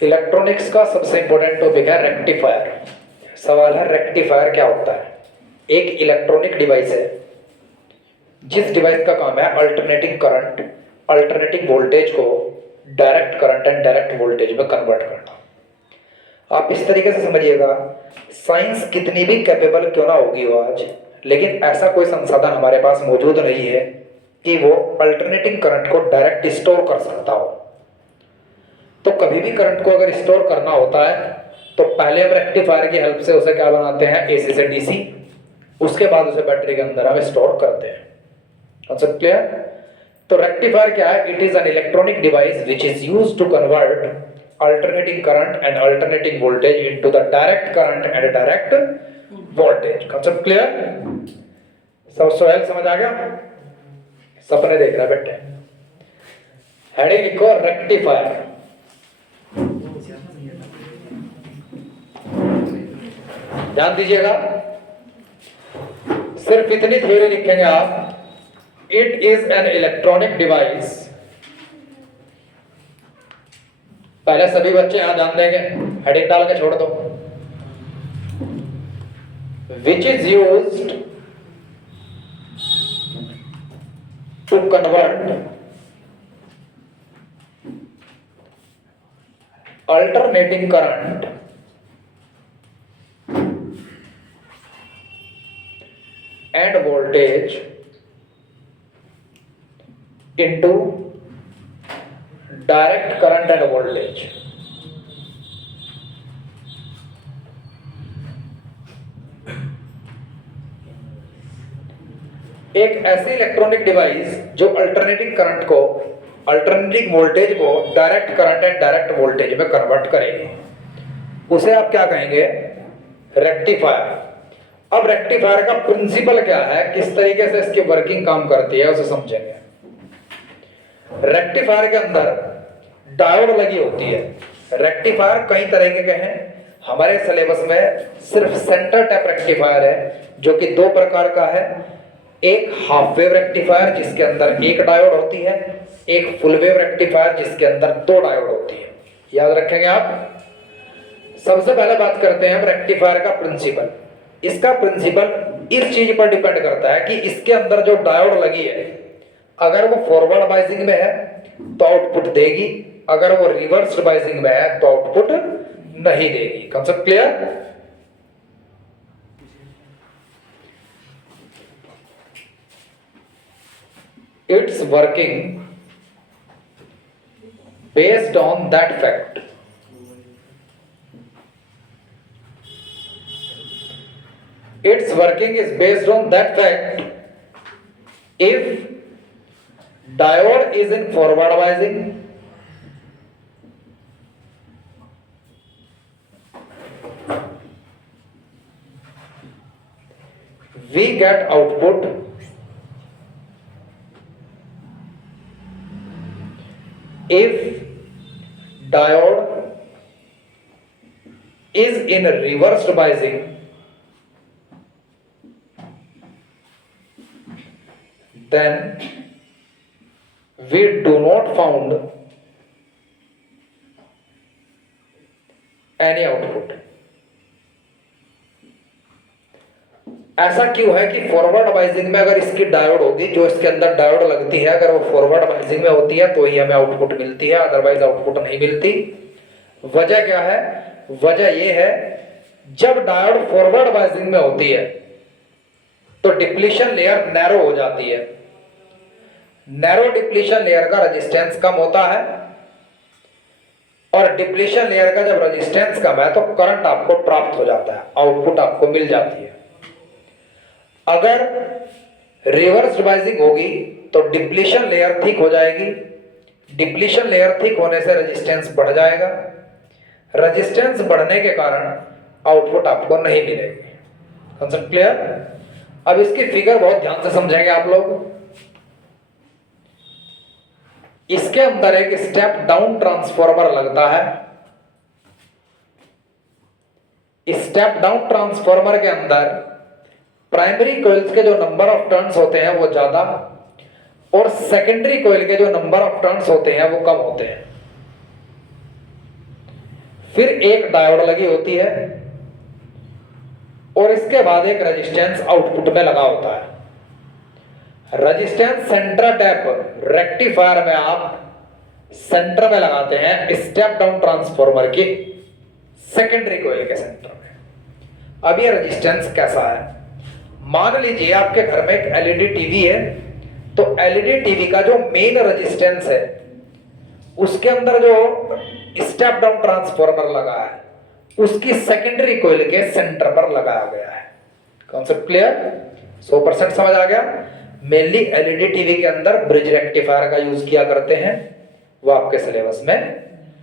Electronics का सबसे important topic है रेक्टिफायर। सवाल है रेक्टिफायर क्या होता है। एक इलेक्ट्रॉनिक डिवाइस है जिस डिवाइस का काम है अल्टरनेटिंग करंट, अल्टरनेटिंग वोल्टेज को direct current and direct voltage में कन्वर्ट करना। आप इस तरीके से समझिएगा, साइंस कितनी भी कैपेबल क्यों ना होगी हो आज, लेकिन ऐसा कोई संसाधन हमारे पास मौजूद नहीं है कि वो अल्टरनेटिंग करंट को डायरेक्ट स्टोर कर सकता हो। तो कभी भी करंट को अगर स्टोर करना होता है तो पहले हम रेक्टिफायर की हेल्प से उसे क्या बनाते हैं, एसी से डीसी, उसके बाद उसे बैटरी के अंदर हम स्टोर करते हैं। Concept clear? तो रेक्टिफायर क्या है? It is an electronic device which is used to convert alternating current and alternating voltage into the direct current and direct voltage. concept clear? सब सोहेल समझ आ गया? सपने देख रहा बेटे। हेडिंग लिखो रेक्टिफायर। ध्यान दीजिएगा, सिर्फ इतनी थ्योरी लिखेंगे आप, it is an electronic device. पहले सभी बच्चे यहां जान देंगे, हेडिंग डाल के छोड़ दो। Which is used to convert alternating current and voltage into direct current and voltage. एक ऐसी इलेक्ट्रॉनिक डिवाइस जो अल्टरनेटिंग करंट को, अल्टरनेटिंग वोल्टेज को direct current and direct voltage में कन्वर्ट करेगी, उसे आप क्या कहेंगे? रेक्टिफायर। अब रेक्टिफायर का प्रिंसिपल क्या है, किस तरीके से इसकी वर्किंग काम करती है, उसे समझेंगे। रेक्टिफायर के अंदर डायोड लगी होती है। रेक्टिफायर कई तरह के हैं, हमारे सिलेबस में सिर्फ सेंटर टाइप रेक्टिफायर है जो कि दो प्रकार का है। एक हाफ वेव रेक्टिफायर जिसके अंदर एक डायोड होती है, एक फुल वेव रेक्टिफायर जिसके अंदर दो डायोड होती है। याद रखेंगे आप। सबसे पहले बात करते हैं हम रेक्टिफायर का प्रिंसिपल। इसका प्रिंसिपल इस चीज पर डिपेंड करता है कि इसके अंदर जो डायोड लगी है, अगर वो फॉरवर्ड बाइजिंग में है तो आउटपुट देगी, अगर वो रिवर्स बाइजिंग में है तो आउटपुट नहीं देगी। Concept clear? It's working based on that fact. Its working is based on that fact. If diode is in forward biasing, we get output. If diode is in reversed biasing, then we do not found any output. ऐसा क्यों है कि forward biasing में अगर इसकी diode होगी, जो इसके अंदर डायोड लगती है, अगर वो फॉरवर्ड बाइजिंग में होती है तो ही हमें आउटपुट मिलती है, अदरवाइज आउटपुट नहीं मिलती। वजह क्या है? वजह ये है, जब डायोड फॉरवर्ड बाइजिंग में होती है तो डिप्लीशन लेयर नैरो हो जाती है। नैरो डिप्लीशन लेयर का रेजिस्टेंस कम होता है, और डिप्लीशन लेयर का जब रेजिस्टेंस कम है तो करंट आपको प्राप्त हो जाता है, आउटपुट आपको मिल जाती है। अगर रिवर्स बाइजिंग होगी तो डिप्लीशन लेयर थिक हो जाएगी, डिप्लीशन लेयर थिक होने से रेजिस्टेंस बढ़ जाएगा, रेजिस्टेंस बढ़ने के कारण आउटपुट आपको नहीं मिलेगी। Concept clear? अब इसकी फिगर बहुत ध्यान से समझेंगे आप लोग। इसके अंदर एक स्टेप डाउन ट्रांसफार्मर लगता है। स्टेप डाउन ट्रांसफार्मर के अंदर प्राइमरी कॉइल्स के जो नंबर ऑफ टर्न्स होते हैं वो ज्यादा, और सेकेंडरी कॉइल के जो नंबर ऑफ टर्न्स होते हैं वो कम होते हैं। फिर एक डायोड लगी होती है और इसके बाद एक रेजिस्टेंस आउटपुट में लगा होता है। रेजिस्टेंस सेंटर टैप रेक्टिफायर में आप सेंटर में लगाते हैं स्टेप डाउन ट्रांसफार्मर की सेकेंडरी कॉइल के सेंटर में। अब ये रेजिस्टेंस कैसा है, मान लीजिए आपके घर में एक एलईडी टीवी है, तो एलईडी टीवी का जो मेन रेजिस्टेंस है उसके अंदर जो स्टेप डाउन ट्रांसफार्मर लगा है उसकी सेकेंडरी कॉइल के सेंटर पर लगाया गया है। Concept clear? 100% समझ आ गया। मेनली एलईडी टीवी के अंदर ब्रिज रेक्टिफायर का यूज किया करते हैं, वो आपके सिलेबस में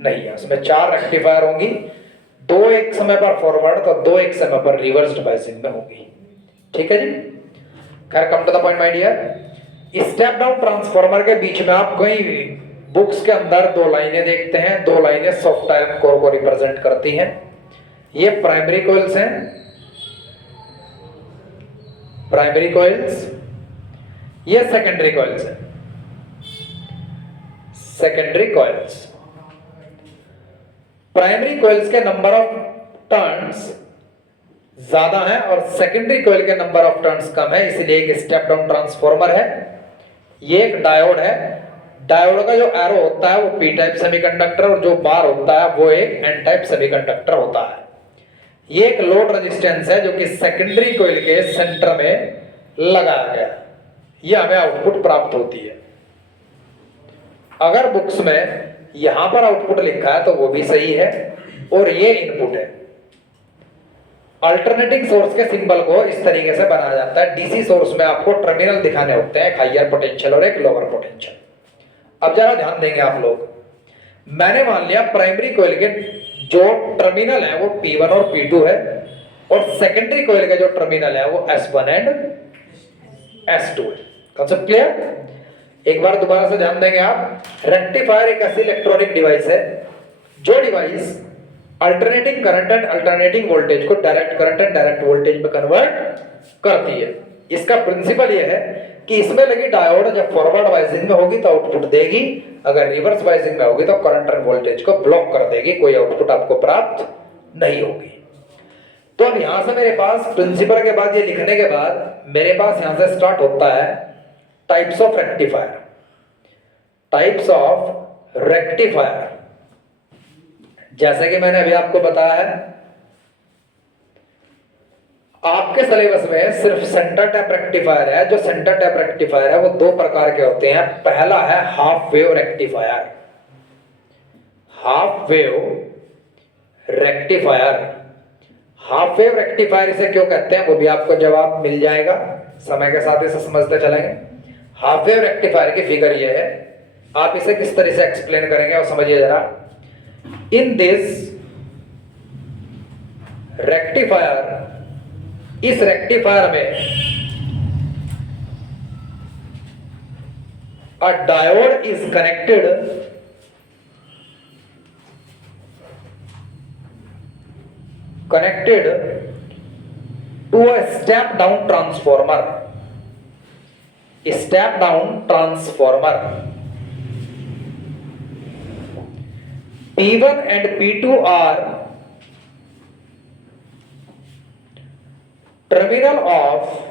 नहीं है। उसमें 4 रेक्टिफायर होंगी, 2 एक समय पर फॉरवर्ड तो 2 एक समय पर रिवर्स बायसिंग में होगी। ठीक है जी। खैर, come to the point my dear. Step down transformer के बीच में आप कई बुक्स के अंदर 2 लाइनें देखते हैं, 2 लाइनें सॉफ्ट आयरन कोर को रिप्रेजेंट करती हैं। ये प्राइमरी कॉइल्स हैं, प्राइमरी कॉइल्स, ये सेकेंडरी कॉइल्स हैं, सेकेंडरी कॉइल्स। प्राइमरी कॉइल्स के नंबर ऑफ टर्न्स ज्यादा है और सेकेंडरी कॉइल के नंबर ऑफ टर्न्स कम है, इसलिए एक स्टेप डाउन ट्रांसफार्मर है। ये एक डायोड है, डायोड का जो एरो होता है वो पी टाइप सेमीकंडक्टर और जो बार होता है वो एक एन टाइप सेमीकंडक्टर होता है। ये एक लोड रेजिस्टेंस है जो कि सेकेंडरी कॉइल के सेंटर में लगाया गया, ये हमें आउटपुट प्राप्त होती है। अगर बुक्स में यहां पर आउटपुट लिखा है तो वो भी सही है और ये इनपुट है। अल्टरनेटिंग सोर्स के सिंबल को इस तरीके से बनाया जाता है। डीसी सोर्स में आपको टर्मिनल दिखाने होते हैं, एक हायर पोटेंशियल और एक लोअर पोटेंशियल। अब जरा ध्यान देंगे आप लोग, मैंने मान लिया प्राइमरी कॉइल के जो टर्मिनल है वो P1 और P2 है और सेकेंडरी कॉइल के जो टर्मिनल है वो S1 एंड S2 है। Concept clear? एक बार दोबारा से ध्यान देंगे आप। रेक्टिफायर एक ऐसी इलेक्ट्रॉनिक डिवाइस है जो device alternating current and alternating voltage को direct current and direct voltage में कन्वर्ट करती है। इसका प्रिंसिपल यह है कि इसमें लगी डायोड जब फॉरवर्ड बायसिंग में होगी तो आउटपुट देगी, अगर रिवर्स बायसिंग में होगी तो करंट एंड वोल्टेज को ब्लॉक कर देगी, कोई आउटपुट आपको प्राप्त नहीं होगी। तो अब यहां से मेरे पास प्रिंसिपल के बाद ये लिखने के बाद मेरे पास यहां से स्टार्ट होता है types of rectifier. Types of rectifier जैसे कि मैंने अभी आपको बताया है, आपके सिलेबस में सिर्फ सेंटर टैप रेक्टिफायर है। जो सेंटर टैप रेक्टिफायर है वो 2 प्रकार के होते हैं। पहला है half wave rectifier. Half wave rectifier, half wave rectifier इसे क्यों कहते हैं वो भी आपको जवाब मिल जाएगा, समय के साथ इसे समझते चलेंगे। हाफ वेव रेक्टिफायर की फिगर ये है, आप इसे किस तरह से एक्सप्लेन करेंगे और समझिए जरा। इन दिस रेक्टिफायर, इस रेक्टिफायर में a diode is connected to a step down transformer. Step down transformer P1 and P2 are terminal of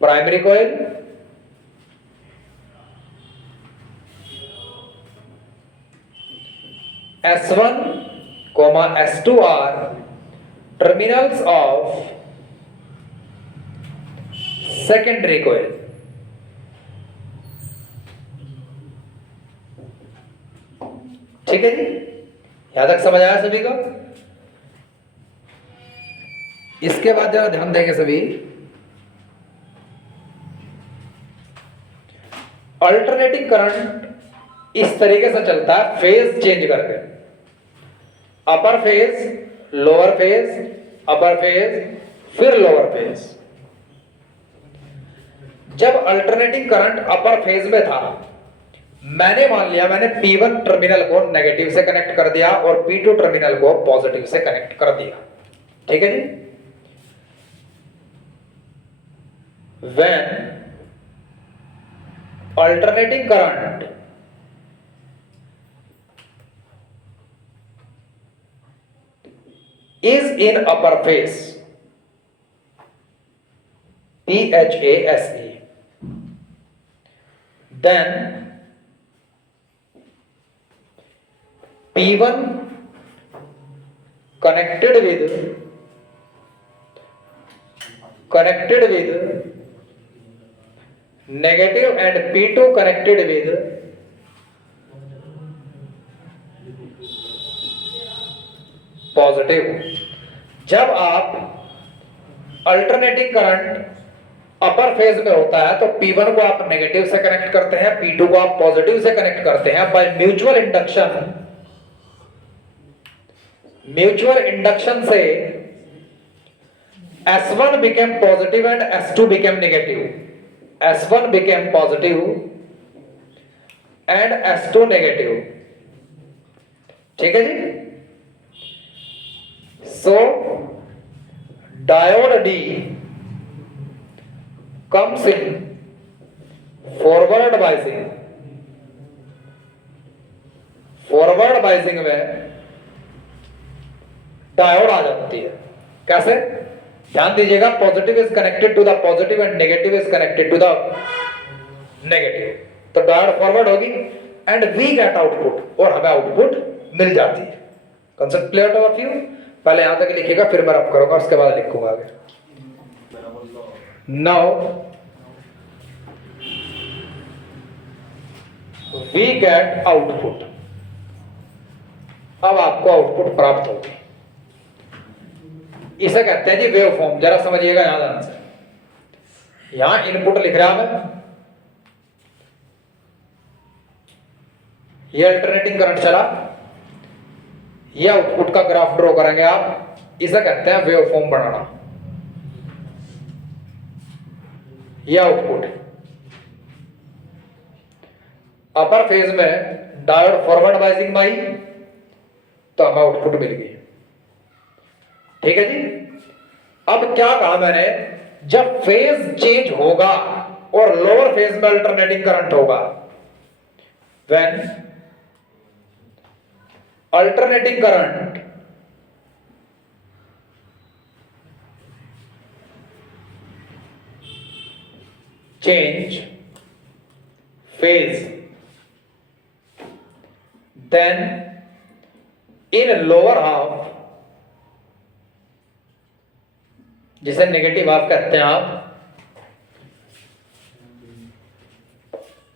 primary coil S1, S2 are terminals of secondary coil. ठीक है जी, यहां तक समझ आया सभी को? इसके बाद जरा ध्यान देंगे सभी, अल्टरनेटिंग करंट इस तरीके से चलता है फेज चेंज करके, अपर फेज, लोअर फेज, अपर फेज, फिर लोअर फेज। जब अल्टरनेटिंग करंट अपर फेज में था, मैंने मान लिया मैंने P1 टर्मिनल को नेगेटिव से कनेक्ट कर दिया और P2 टर्मिनल को पॉजिटिव से कनेक्ट कर दिया। ठीक है जी। When alternating current is in upper phase, PHASE, then P1 connected with negative and P2 connected with positive. जब आप अल्टरनेटिंग करंट अपर फेज में होता है तो P1 को आप नेगेटिव से कनेक्ट करते हैं, P2 को आप पॉजिटिव से कनेक्ट करते हैं। बाय म्यूचुअल इंडक्शन से S1 became positive and S2 became negative, S1 became positive and S2 negative। ठीक है जी। So diode D comes in forward biasing। Forward biasing में डायोड आ जाती है। कैसे? ध्यान दीजिएगा, positive is connected to the positive and negative is connected to the negative. तो डायोड फॉरवर्ड होगी एंड वी गेट आउटपुट, और हमें आउटपुट मिल जाती है। Concept clear to of you? पहले यहां तक लिखिएगा, फिर मैं रब करूंगा, उसके बाद लिखूंगा आगे। Now we get output. अब आपको आउटपुट प्राप्त होगी। इसे कहते हैं जी वेव फॉर्म। जरा समझिएगा यहां ध्यान से। यहां इनपुट लिख रहा मैं, ये अल्टरनेटिंग करंट चला, ये आउटपुट का ग्राफ ड्रॉ करेंगे आप। इसे कहते हैं वेव फॉर्म बनाना। ये आउटपुट अपर फेज में डायोड फॉरवर्ड बाइसिंग में आई तो हमें आउटपुट मिल गई। ठीक है जी। अब क्या कहा मैंने? जब फेज चेंज होगा और लोअर फेज में अल्टरनेटिंग करंट होगा, when alternating current change phase, then in lower half, जिसे नेगेटिव हाफ कहते हैं आप,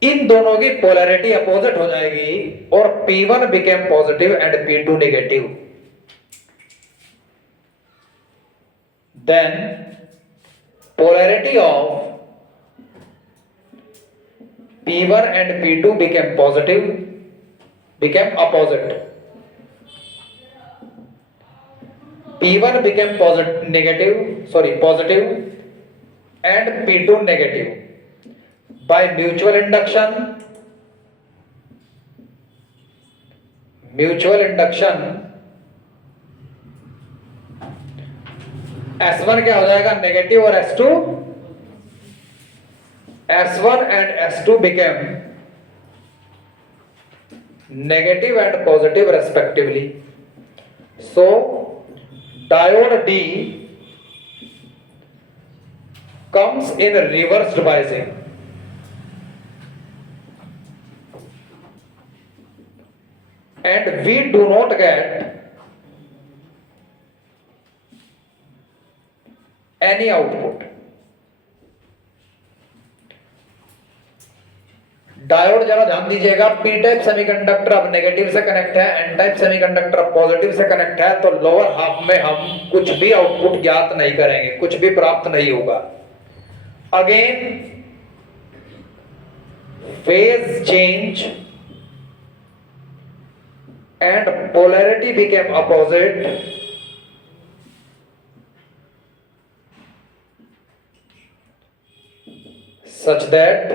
इन दोनों की पोलैरिटी अपोजिट हो जाएगी और P1 became positive and P2 नेगेटिव। Then polarity of P1 and P2 became positive, became opposite. P1 became positive, and P2 negative. By mutual induction, S1 क्या हो जाएगा? नेगेटिव, और S1 and S2 became negative and positive respectively. So diode D comes in reversed biasing, and we do not get any output. Diode जरा ध्यान दीजिएगा, P type semiconductor अब negative से connect है, एन टाइप सेमीकंडक्टर पॉजिटिव से connect है, तो lower half में हम कुछ भी आउटपुट ज्ञात नहीं करेंगे, कुछ भी प्राप्त नहीं होगा। Again phase change and polarity became opposite, such that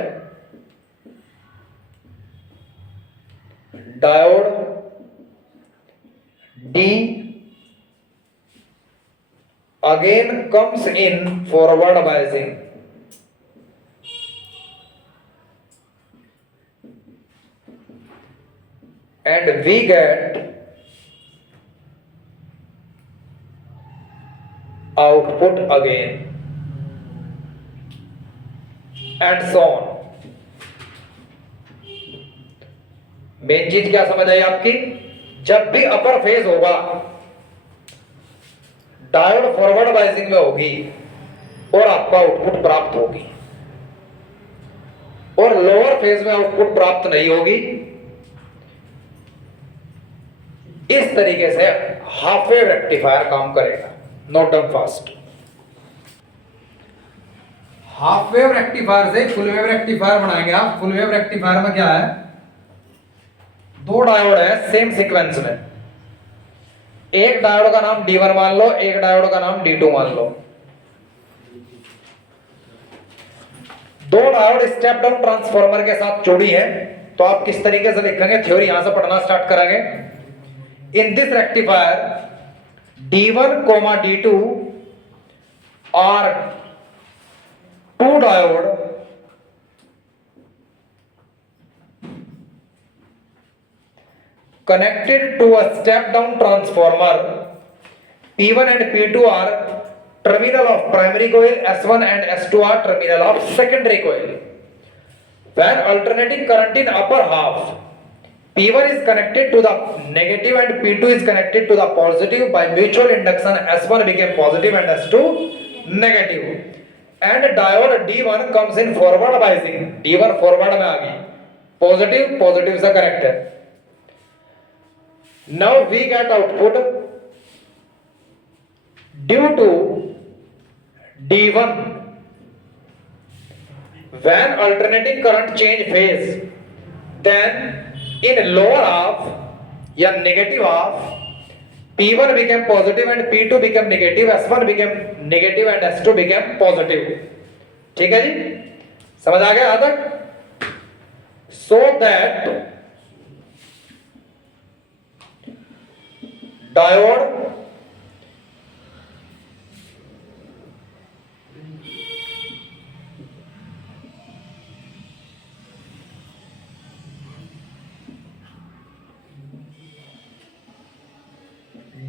diode D again comes in forward biasing, and we get again and so on. Main चीज क्या समझ आई आपकी? जब भी अपर फेज होगा डायोड फॉरवर्ड बायसिंग में होगी और आपको आउटपुट प्राप्त होगी, और लोअर फेज में आउटपुट प्राप्त नहीं होगी। इस तरीके से हाफ वेव रेक्टिफायर काम करेगा। Note down fast. Half wave rectifier से फुल वेव रेक्टिफायर बनाएंगे आप। फुल वेव रेक्टिफायर में क्या है? दो डायोड है सेम सीक्वेंस में। एक डायोड का नाम D1 मान लो, एक डायोड का नाम D2 मान लो। दो डायोड स्टेप डाउन ट्रांसफार्मर के साथ जोड़ी है, तो आप किस तरीके से लिखेंगे? थ्योरी यहां से पढ़ना स्टार्ट करेंगे। In this rectifier D1, D2 are two diode connected to a step down transformer. P1 and P2 are terminal of primary coil, S1 and S2 are terminal of secondary coil. When alternating current in upper half, P1 is connected to the negative and P2 is connected to the positive. By mutual induction, S1 became positive and S2 negative. And diode D1 comes in forward biasing. D1 forward में आ गई, positive से connect है। Now we get output due to D1 when alternating current change phase, then in lower half या negative half, P1 became positive and P2 became negative, S1 became negative and S2 became positive। ठीक है जी, समझ आ गया यहां तक? So that diode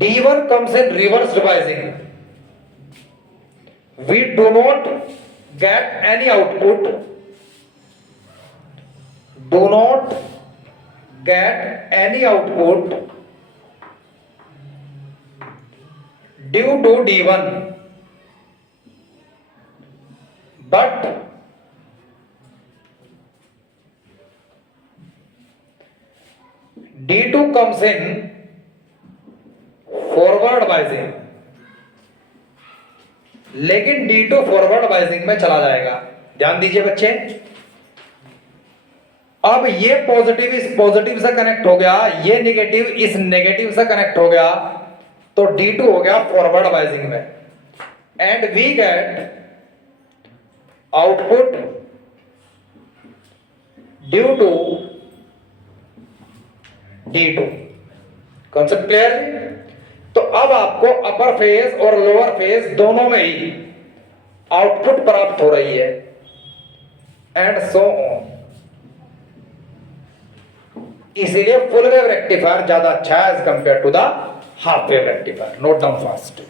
D1 comes in reverse biasing. We do not get any output, do not get any output due to D1, but D2 comes in forward biasing, लेकिन D2 forward biasing में चला जाएगा। ध्यान दीजिए बच्चे, अब ये positive इस पॉजिटिव से कनेक्ट हो गया, ये नेगेटिव इस नेगेटिव से कनेक्ट हो गया, तो D2 हो गया फॉरवर्ड बाइजिंग में। And we get output due to D2। Concept clear? तो अब आपको अपर फेज और लोअर फेज दोनों में ही आउटपुट प्राप्त हो रही है, एंड सो ऑन। इसीलिए फुल वेव रेक्टिफायर ज्यादा अच्छा है as compare to the half wave rectifier. Note down fast.